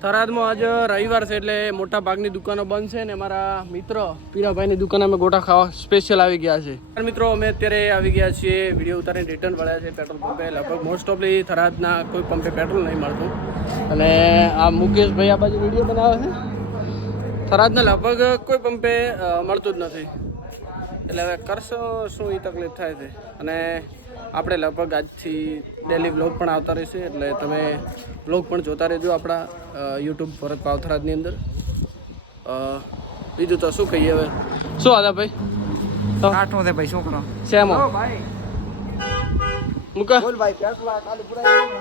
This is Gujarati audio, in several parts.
થરાદમાં આજ રવિવાર છે એટલે મોટા ભાગની દુકાનો બંધ છે ને અમારા મિત્ર પીરાભાઈની દુકાને અમે ગોટા ખાવા સ્પેશિયલ આવી ગયા છે. મિત્રો અમે અત્યારે આવી ગયા છીએ વિડીયો ઉતારીને રિટર્ન વળ્યા છે પેટ્રોલ પંપે. લગભગ મોસ્ટ ઓફલી થરાદના કોઈ પંપે પેટ્રોલ નહીં મળતું અને આ મુકેશભાઈ આ બાજુ વિડીયો બનાવે છે. થરાદના લગભગ કોઈ પંપે મળતું જ નથી એટલે હવે કરશો શું એ તકલીફ થાય છે. અને આપણે લગભગ આજથી ડેલી વ્લોગ પણ આવતા રહેશે એટલે તમે વ્લોગ પણ જોતા રહેજો આપણા યુટ્યુબ ભરત પાવ થરાદની અંદર. બીજું તો શું કહીએ હવે. શું હતા ભાઈ આઠમો છે ભાઈ છોકરો શેમો મુકા બોલ ભાઈ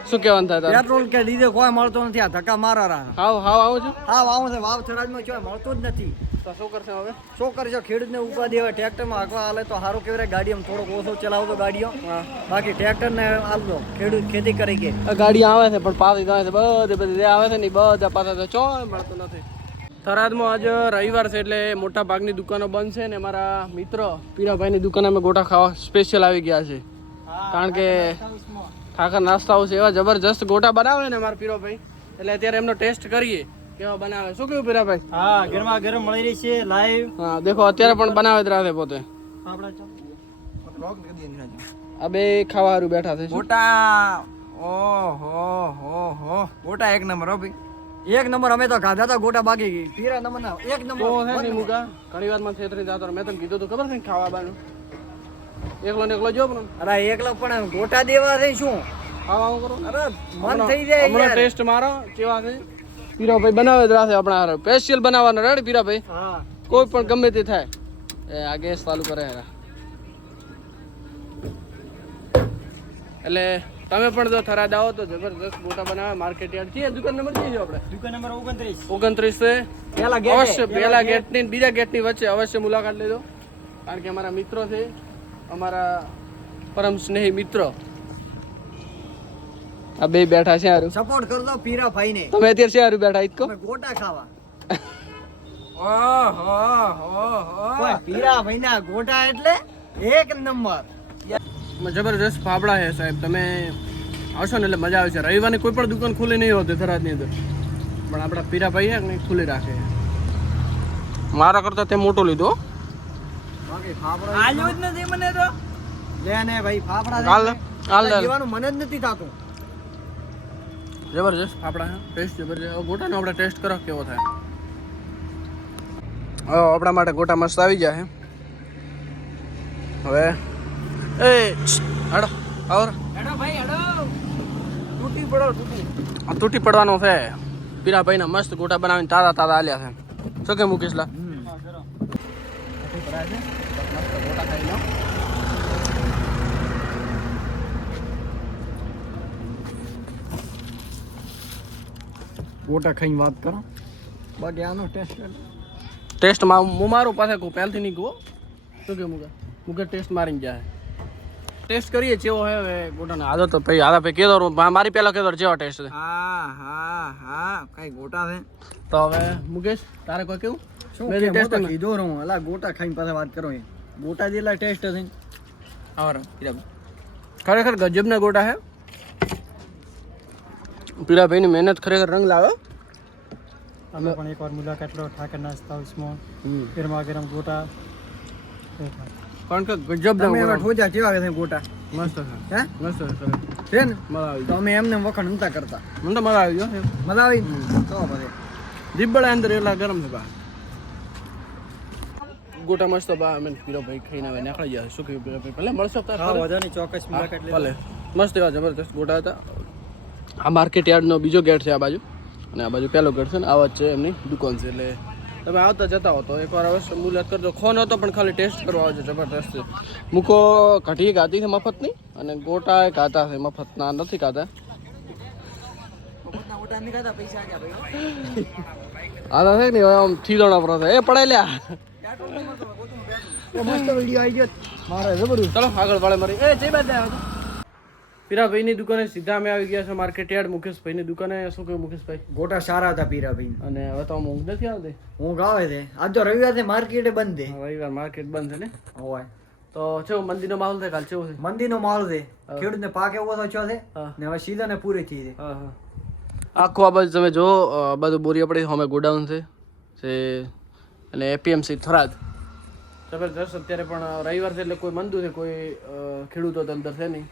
શું કહેવાનું થાય તારે? પેટ્રોલ કે ડીઝલ કોઈ મળતો નથી. આ ધક્કા મારા રહ્યા. હાવ આવું છું. હા આવું છે વાવ થરાદમાં કોઈ મળતો જ નથી. તો શું કરશે હવે? શું કરશો? ખેડૂતને ઉપાધિ હવે ટ્રેક્ટરમાં હાંકવા હાલે તો સારું કહેવાય. ગાડીઓ થોડોક ઓછો ચલાવતો ગાડીઓ, બાકી ટ્રેક્ટરને હાલતો ખેડૂત ખેતી કરી કે ગાડી આવે છે પણ પાછી આવે છે બધી આવે છે ને બધા પાછા તો ચોય મળતું નથી. થરાદમાં આજ રવિવાર છે એટલે મોટા ભાગની દુકાનો બંધ છે ને અમારા મિત્ર પીરાભાઈની દુકાને અમે ગોટા ખાવા સ્પેશિયલ આવી ગયા છે. કારણ કે ઠાકર નાસ્તા છે એવા જબરજસ્ત ગોટા બનાવે ને અમારા પીરાભાઈ એટલે અત્યારે એમનો ટેસ્ટ કરીએ કેવા બનાવે. શું કેવું પીરાભાઈ? હા ગરમા ગરમ મળી રહી છે લાઈવ. હા દેખો અત્યારે પણ બનાવે જ રાખે પોતે. આ બે ખાવા હારું બેઠા છે. ગોટા ઓહો ગોટા એક નંબર હો ભાઈ, એક નંબર. અમે તો ખાધા હતા ગોટા, બાકી પીરા નંબર ના એક નંબર. ઘણી વાર માં છેતરી જતો મેં તમને કીધું તો ખબર છે ખાવા બાનું એકલો ને એકલો જો પણ અરે એકલો પણ ગોટા દેવા છે શું ખાવા કરો. અરે મન થઈ જાય હમણાં ટેસ્ટ મારો કેવા છે. પીરાભાઈ બનાવે જ રાખે આપણા હારે સ્પેશિયલ બનાવવાના રેડી પીરાભાઈ. હા કોઈ પણ ગમે તે થાય એ આ ગેસ ચાલુ કરે એટલે તમે પણ જો થરાદ આવો તો જબરદસ્ત ગોટા બનાવે. માર્કેટ યાર્ડ છે દુકાન નંબર કઈ છે આપણે? દુકાન નંબર 29 છે. અવશ્ય પહેલા ગેટ ની બીજા ગેટ ની વચ્ચે અવશ્ય મુલાકાત લેજો. કારણ કે અમારા મિત્રો છે, અમારા પરમ સ્નેહી મિત્રો આ બે બેઠા છે. હારું સપોર્ટ કર દો પીરા ભાઈ ને. તમે અત્યારે છે હારું બેઠા ઈકો ગોટા ખાવા. ઓહો પીરા ભાઈ ના ગોટા એટલે એક નંબર. જબરજસ્ત ફાફડા છે સાહેબ. તમે આવશો ને એટલે મજા આવશે. રવિવારની કોઈ પણ દુકાન ખુલ્લી નહીં હોતી થરાદની અંદર, પણ આપણા પીરાભાઈ છે ને ખુલ્લી રાખે. મારા કરતા તે મોટો લીધો. બાકી ફાફડા આલ્યો જ નથી મને તો. લે ને ભાઈ ફાફડા હાલ લેવાનું મન જ નથી થાતું. જબરજસ્ત ફાફડા છે, ટેસ્ટ જબરજસ્ત. ગોટાનો આપણે ટેસ્ટ કરો કેવો થાય. હવે આપણા માટે ગોટા મસ્ત આવી ગયા છે. હવે એ હેડો આવર હેડો ભાઈ હેડો. તૂટી પડો તૂટી. આ તૂટી પડવાનું છે. પીરાભાઈના મસ્ત ગોટા બનાવીને તાજા તાજા આલ્યા છે. શું કે મુકેશલા? ગોટા ખાઈને વાત કરો. બાકી આનો ટેસ્ટ હું મારું પાસે કહું પહેલથી નહીં કહું. શું કે મુકે ટેસ્ટ મારીને જાય. ટેસ્ટ કરીએ કેવો હે હવે ગોટાને. આદત તો ભાઈ આદા ભાઈ કેદો મારી પહેલા કેદો જેવો ટેસ્ટ છે. હા કઈ ગોટા છે તો હવે મુકેશ તારે કોઈ કેવું? શું કે ટેસ્ટ કીધો રહું અલા ગોટા ખાઈને પાછા વાત કરો. ગોટા જેટલા ટેસ્ટ છે આવર ખરેખર ગજબના ગોટા હે. પીરાભાઈની મહેનત ખરેખર રંગ લાવે. અમે પણ એકવાર મુલાકાત લો ઠાકર નાસ્તા હાઉસમાં. ગરમા ગરમ ગોટા. કારણ કે ગજબના ગોટા ઠોજા કેવા છે ગોટા? મસ્ત છે. હે મસ્ત છે ને? મજા આવી તો અમે એમને વખાણ નતા કરતા. મને તો મજા આવી ગયો. મજા આવી તો પછી દીપડા અંદર એટલા ગરમ છે બા. ગોટા મસ્ત બા અમે પીરાભાઈ ખાઈને હવે નીકળી ગયા. શું કહ્યું પીરાભાઈ? ભલે મળશો વધારે ચોક્કસ મુલાકાત લે. ભલે મસ્ત એવા જબરદસ્ત ગોટા હતા. આ માર્કેટ યાર્ડનો બીજો ગેટ છે આ બાજુ, અને આ બાજુ પહેલો ગેટ છે ને આવા જ છે એમની દુકાન છે. એટલે તમે આવતા જતા હો તો એકવાર અવશ્ય મુલાકાત કરજો. ખોન હતો પણ ખાલી ટેસ્ટ કરવા આવજો. જબરદસ્ત છે. મૂકો કઢી ખાધી છે મફતની અને ગોટા ખાતા છે મફતના નથી ખાતા. આના છે ને આમ થીદોણા પર એ પડાઈ લ્યા. મસ્ત વિડિયો આવી ગયો મારે જબરદસ્ત. ચલો આગળ વાળે મારી એ જઈ બાદ આવ્યો. પીરાભાઈની દુકાને સીધા અમે આવી ગયા છે માર્કેટ યાર્ડ મુકેશભાઈની દુકાને. શું કહ્યું મુકેશભાઈ? ગોટા સારા હતા પીરાભાઈ. અને હવે તો ઊંઘ નથી આવતી. ઊંઘ આવે છે. આજ તો રવિવાર છે, માર્કેટ બંધ છે. રવિવાર માર્કેટ બંધ છે ને. હોય તો કેવો મંદિરનો માહોલ છે કાલ? કેવો છે મંદિરનો માહોલ છે? ખેડૂતને પાક એવો તો છે ને હવે સીઝન પૂરી થઈ છે. હા આખું આ બાજુ તમે જો બધું બોરીઓ પડી અમે ગોડાઉન છે અને એપીએમસી થરાદ જબરદસ્ત. અત્યારે પણ રવિવાર છે એટલે કોઈ મંદુ છે, કોઈ ખેડૂતો તો અંદર છે નહીં,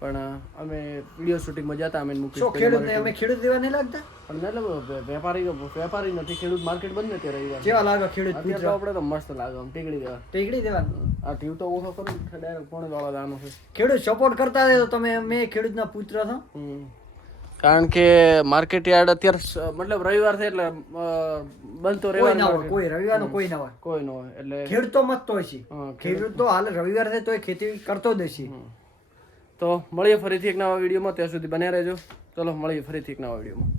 પણ અમે વિડીયો શૂટિંગમાં જતા અમે શું ખેડૂત અમે ખેડૂત જેવા નહીં લાગતા? પણ એટલે વેપારી નથી, ખેડૂત માર્કેટ બંધ નથી રવિવાર. કેવા લાગે ખેડૂત? અત્યારે તો આપણે તો મસ્ત લાગે આમ ટીકડી દેવા. ટેકડી દેવાનું. આ ટીવ તો ઓછો કરું ડાયરેક્ટ પોણે વાળા દાનો છે. ખેડૂત સપોર્ટ કરતા હોય તો તમે મેં ખેડૂતના પુત્ર છો. કારણ કે માર્કેટ યાર્ડ અત્યારે મતલબ રવિવાર છે એટલે બંધ તો કોઈ ના રહેવાનું. હોય, કોઈ રવિવારનું કોઈ ના હોય, કોઈ ન હોય એટલે ખેડૂત તો મત હોય છે. હા, ખેડૂત તો હાલ રવિવાર છે તો ખેતી કરતો જ હશે. તો મળીએ ફરીથી એક નવા વિડીયોમાં. ત્યાં સુધી બન્યા રહેજો. ચલો મળીએ ફરીથી એક નવા વિડીયોમાં.